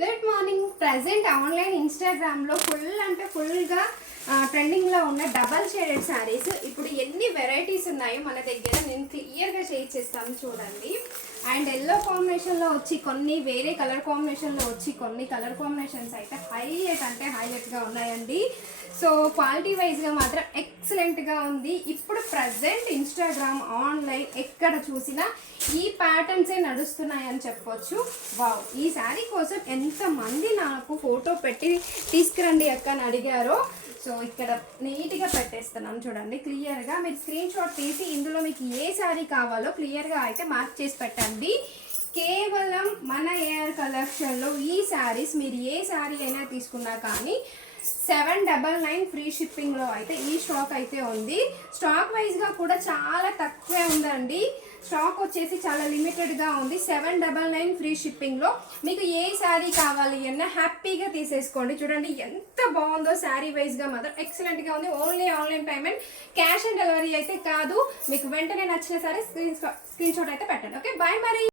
Good morning. Present online ఇన్స్టాగ్రామ్లో full అంటే ఫుల్గా ట్రెండింగ్లో ఉన్న డబల్ షేడెడ్ శారీస్ ఇప్పుడు ఎన్ని వెరైటీస్ ఉన్నాయో మన దగ్గర నేను క్లియర్గా షేర్ చేస్తాను చూడండి. అండ్ ఎల్లో కాంబినేషన్లో వచ్చి కొన్ని, వేరే కలర్ కాంబినేషన్లో వచ్చి కొన్ని కలర్ కాంబినేషన్స్ అయితే హైలైట్గా ఉన్నాయండి. సో క్వాలిటీ వైజ్గా మాత్రం ఎక్సలెంట్గా ఉంది. ఇప్పుడు ప్రజెంట్ ఇన్స్టాగ్రామ్ ఆన్లైన్ ఎక్కడ చూసినా ఈ ప్యాటర్న్సే నడుస్తున్నాయని చెప్పొచ్చు. వావ్, ఈ శారీ కోసం ఎంతమంది నాకు ఫోటో పెట్టి తీసుకురండి అక్క అని అడిగారో. సో ఇక్కడ నీట్గా పెట్టేస్తున్నాను చూడండి. క్లియర్గా మీరు స్క్రీన్ షాట్ తీసి ఇందులో మీకు ఏ శారీ కావాలో క్లియర్గా అయితే మార్క్ చేసి పెట్టండి. కేవలం మన ఏఆర్ కలెక్షన్లో ఈ శారీస్ మీరు ఏ శారీ అయినా తీసుకున్నా కానీ 799 ఫ్రీ షిప్పింగ్లో అయితే ఈ స్టాక్ అయితే ఉంది. స్టాక్ వైజ్గా కూడా చాలా తక్కువే ఉందండి. స్టాక్ వచ్చేసి చాలా లిమిటెడ్గా ఉంది. 799 ఫ్రీ షిప్పింగ్లో మీకు ఏ శారీ కావాలి అన్నా హ్యాపీగా తీసేసుకోండి. చూడండి ఎంత బాగుందో, శారీ వైజ్గా మాత్రం ఎక్సలెంట్గా ఉంది. Only online payment, cash on delivery అయితే కాదు. మీకు వెంటనే నచ్చిన సరే స్క్రీన్ షాట్ అయితే పెట్టండి. ఓకే, బాయ్ మరి.